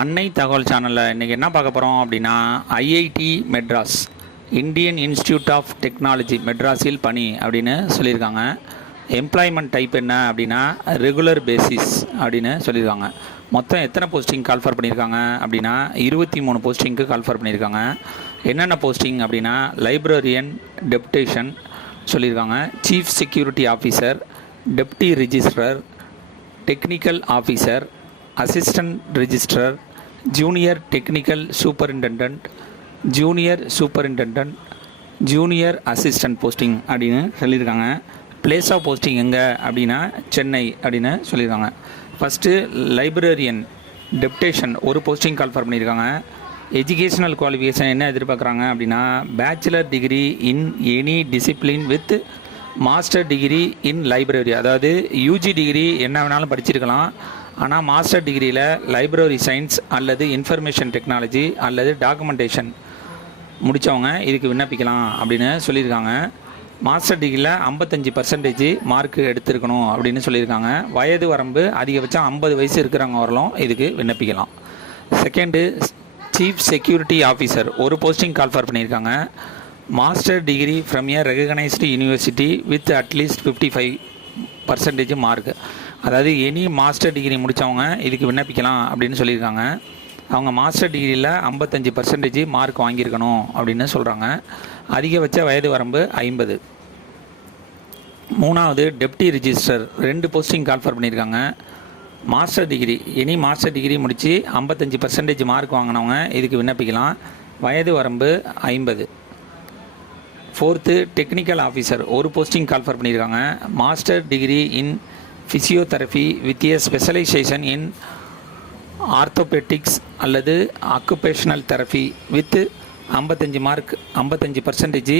அன்னை தகவல் சேனலில் இன்றைக்கி என்ன பார்க்க போகிறோம் அப்படின்னா IIT Madras Indian institute of technology மெட்ராஸில் பணி அப்படின்னு சொல்லியிருக்காங்க. எம்ப்ளாய்மெண்ட் டைப் என்ன அப்படின்னா ரெகுலர் பேசிஸ் அப்படின்னு சொல்லியிருக்காங்க. மொத்தம் எத்தனை போஸ்டிங் கால்ஃபர் பண்ணியிருக்காங்க அப்படின்னா இருபத்தி மூணு போஸ்டிங்க்கு கால்ஃபர் பண்ணியிருக்காங்க. என்னென்ன போஸ்டிங் அப்படின்னா லைப்ரரியன் டெப்டேஷன் சொல்லியிருக்காங்க. Chief security officer deputy registrar technical officer assistant registrar junior technical superintendent junior superintendent junior assistant posting அப்படின்னு சொல்லியிருக்காங்க. பிளேஸ் ஆஃப் போஸ்டிங் எங்கே அப்படின்னா சென்னை அப்படின்னு சொல்லியிருக்காங்க. ஃபஸ்ட்டு லைப்ரரியன் டெப்டேஷன் ஒரு போஸ்டிங் கால்ஃபர் பண்ணியிருக்காங்க. எஜுகேஷனல் குவாலிஃபிகேஷன் என்ன எதிர்பார்க்குறாங்க அப்படின்னா bachelor degree in any discipline with master degree in library அதாவது யூஜி டிகிரி என்ன வேணாலும் படிச்சிருக்கலாம். ஆனால் மாஸ்டர் டிகிரியில் லைப்ரரி சயின்ஸ் அல்லது இன்ஃபர்மேஷன் டெக்னாலஜி அல்லது டாக்குமெண்டேஷன் முடித்தவங்க இதுக்கு விண்ணப்பிக்கலாம் அப்படின்னு சொல்லியிருக்காங்க. மாஸ்டர் டிகிரியில் ஐம்பத்தஞ்சு பர்சன்டேஜ் மார்க் எடுத்திருக்கணும் அப்படின்னு சொல்லியிருக்காங்க. வயது வரம்பு அதிகபட்சம் ஐம்பது வயசு இருக்கிறவங்க வரலாம் இதுக்கு விண்ணப்பிக்கலாம். செகண்டு சீஃப் செக்யூரிட்டி ஆஃபீஸர் ஒரு போஸ்டிங் கால்ஃபர் பண்ணியிருக்காங்க. Master degree from a recognised university with at least fifty five percentage mark அதாவது எனி மாஸ்டர் டிகிரி முடித்தவங்க இதுக்கு விண்ணப்பிக்கலாம் அப்படின்னு சொல்லியிருக்காங்க. அவங்க மாஸ்டர் டிகிரியில் ஐம்பத்தஞ்சு பர்சன்டேஜ் மார்க் வாங்கியிருக்கணும் அப்படின்னு சொல்கிறாங்க அதிகபட்ச வயது வரம்பு ஐம்பது. மூணாவது டெப்டி ரிஜிஸ்டர் ரெண்டு போஸ்டிங் கால்ஃபர் பண்ணியிருக்காங்க. Master degree any master degree முடித்து ஐம்பத்தஞ்சு பர்சன்டேஜ் மார்க் வாங்கினவங்க இதுக்கு விண்ணப்பிக்கலாம். வயது வரம்பு ஐம்பது. ஃபோர்த்து டெக்னிக்கல் ஆஃபீஸர் ஒரு போஸ்டிங் கால்ஃபர் பண்ணியிருக்காங்க. Master degree in physiotherapy with a specialisation in orthopaedics அல்லது ஆக்குபேஷனல் தெரபி வித் ஐம்பத்தஞ்சு மார்க் ஐம்பத்தஞ்சு பர்சன்டேஜ்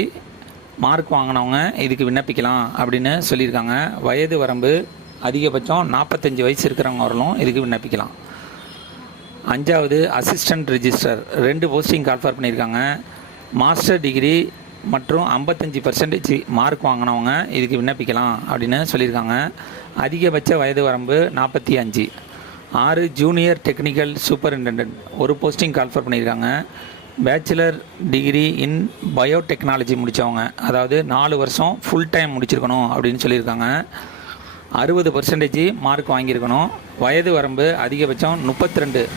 மார்க் வாங்கினவங்க இதுக்கு விண்ணப்பிக்கலாம் அப்படின்னு சொல்லியிருக்காங்க. வயது வரம்பு அதிகபட்சம் நாற்பத்தஞ்சு வயசு இருக்கிறவங்க வரலும் இதுக்கு விண்ணப்பிக்கலாம். அஞ்சாவது அசிஸ்டன்ட் ரிஜிஸ்டர் ரெண்டு போஸ்டிங் கால்ஃபர் பண்ணியிருக்காங்க. மாஸ்டர் டிகிரி மற்றும் ஐம்பத்தஞ்சு பர்சன்டேஜ் மார்க் வாங்கினவங்க இதுக்கு விண்ணப்பிக்கலாம் அப்படின்னு சொல்லியிருக்காங்க. அதிகபட்ச வயது வரம்பு நாற்பத்தி அஞ்சு. ஆறு ஜூனியர் டெக்னிக்கல் சூப்பரிண்டென்டென்ட் ஒரு போஸ்டிங் கால்ஃபர் பண்ணியிருக்காங்க. பேச்சுலர் டிகிரி இன் பயோடெக்னாலஜி முடித்தவங்க அதாவது நாலு வருஷம் ஃபுல் டைம் முடிச்சிருக்கணும் அப்படின்னு சொல்லியிருக்காங்க. அறுபது பர்சன்டேஜ் மார்க் வாங்கியிருக்கணும். வயது வரம்பு அதிகபட்சம் முப்பத்தி ரெண்டு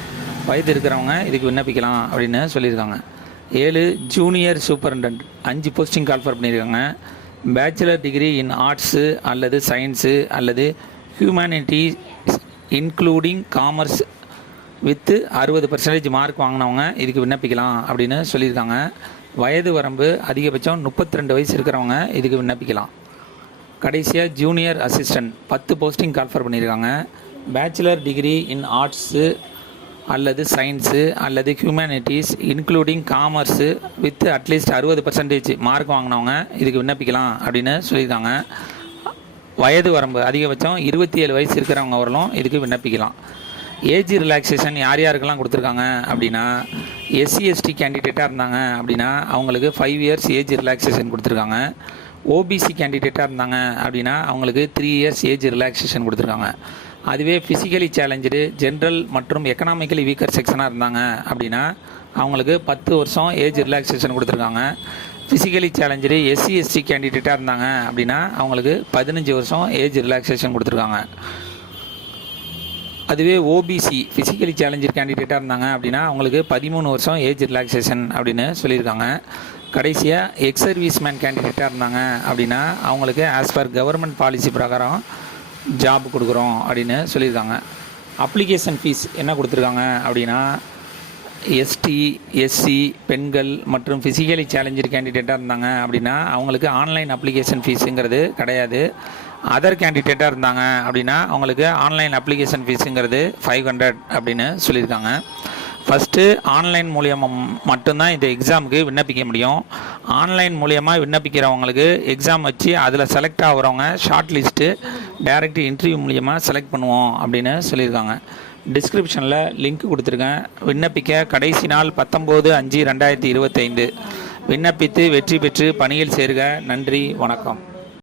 வயது இருக்கிறவங்க இதுக்கு விண்ணப்பிக்கலாம் அப்படின்னு சொல்லியிருக்காங்க. ஏழு ஜூனியர் சூப்பரண்டன்ட் அஞ்சு போஸ்டிங் கால்ஃபர் பண்ணியிருக்காங்க. பேச்சுலர் டிகிரி இன் ஆர்ட்ஸு அல்லது சயின்ஸு அல்லது ஹியூமனிட்டி இன்க்ளூடிங் காமர்ஸ் வித்து அறுபது பர்சன்டேஜ் மார்க் வாங்கினவங்க இதுக்கு விண்ணப்பிக்கலாம் அப்படின்னு சொல்லியிருக்காங்க. வயது வரம்பு அதிகபட்சம் முப்பத்தி ரெண்டு வயசு இருக்கிறவங்க இதுக்கு விண்ணப்பிக்கலாம். கடைசியாக ஜூனியர் அசிஸ்டன்ட் பத்து போஸ்டிங் கால்ஃபர் பண்ணியிருக்காங்க. பேச்சுலர் டிகிரி இன் ஆர்ட்ஸு அல்லது சயின்ஸு அல்லது humanities including commerce with at least அறுபது பர்சன்டேஜ் மார்க் வாங்கினவங்க இதுக்கு விண்ணப்பிக்கலாம் அப்படின்னு சொல்லியிருக்காங்க. வயது வரம்பு அதிகபட்சம் இருபத்தி ஏழு வயசு இருக்கிறவங்க வரலும் இதுக்கு விண்ணப்பிக்கலாம். ஏஜ் ரிலாக்ஸேஷன் யார் யாருக்கெல்லாம் கொடுத்துருக்காங்க அப்படின்னா எஸ்சி எஸ்டி கேண்டிடேட்டாக இருந்தாங்க அப்படின்னா அவங்களுக்கு ஃபைவ் இயர்ஸ் ஏஜ் ரிலாக்ஸேஷன் கொடுத்துருக்காங்க. ஓபிசி கேண்டிடேட்டாக இருந்தாங்க அப்படின்னா அவங்களுக்கு த்ரீ இயர்ஸ் ஏஜ் ரிலாக்ஸேஷன் கொடுத்துருக்காங்க. அதுவே ஃபிசிக்கலி சேலஞ்சு ஜென்ரல் மற்றும் எக்கனாமிக்கலி வீக்கர் செக்ஷனாக இருந்தாங்க அப்படின்னா அவங்களுக்கு பத்து வருஷம் ஏஜ் ரிலாக்ஸேஷன் கொடுத்துருக்காங்க. ஃபிசிக்கலி சேலஞ்சு எஸ்சி எஸ்டி கேண்டிடேட்டாக இருந்தாங்க அப்படின்னா அவங்களுக்கு பதினஞ்சு வருஷம் ஏஜ் ரிலாக்ஸேஷன் கொடுத்துருக்காங்க. அதுவே ஓபிசி ஃபிசிக்கலி சேலஞ்சர் கேண்டிடேட்டாக இருந்தாங்க அப்படின்னா அவங்களுக்கு பதிமூணு வருஷம் ஏஜ் ரிலாக்ஸேஷன் அப்படின்னு சொல்லியிருக்காங்க. கடைசியாக எக்ஸ் சர்வீஸ்மேன் கேண்டிடேட்டாக இருந்தாங்க அப்படின்னா அவங்களுக்கு ஆஸ் பர் கவர்மெண்ட் பாலிசி பிரகாரம் ஜாப் கொடுக்குறோம் அப்படின்னு சொல்லியிருக்காங்க. அப்ளிகேஷன் ஃபீஸ் என்ன கொடுத்துருக்காங்க அப்படின்னா எஸ்டி எஸ்சி பெண்கள் மற்றும் ஃபிசிக்கலி சேலஞ்சர் கேண்டிடேட்டாக இருந்தாங்க அப்படின்னா அவங்களுக்கு ஆன்லைன் அப்ளிகேஷன் ஃபீஸுங்கிறது கிடையாது. அதர் கேண்டிடேட்டாக இருந்தாங்க அப்படின்னா அவங்களுக்கு ஆன்லைன் அப்ளிகேஷன் ஃபீஸுங்கிறது ஃபைவ் ஹண்ட்ரட் அப்படின்னு சொல்லியிருக்காங்க. ஃபஸ்ட்டு ஆன்லைன் மூலியமாக மட்டும்தான் இந்த எக்ஸாமுக்கு விண்ணப்பிக்க முடியும். ஆன்லைன் மூலியமாக விண்ணப்பிக்கிறவங்களுக்கு எக்ஸாம் வச்சு அதில் செலக்ட் ஆகிறவங்க ஷார்ட் லிஸ்ட்டு டைரக்ட் இன்டர்வியூ மூலியமாக செலக்ட் பண்ணுவோம் அப்படின்னு சொல்லியிருக்காங்க. டிஸ்கிரிப்ஷனில் லிங்க் கொடுத்துருக்கேன். விண்ணப்பிக்க கடைசி நாள் பத்தொம்போது அஞ்சு ரெண்டாயிரத்தி இருபத்தைந்து. விண்ணப்பித்து வெற்றி பெற்று பணியில் சேர்க. நன்றி வணக்கம்.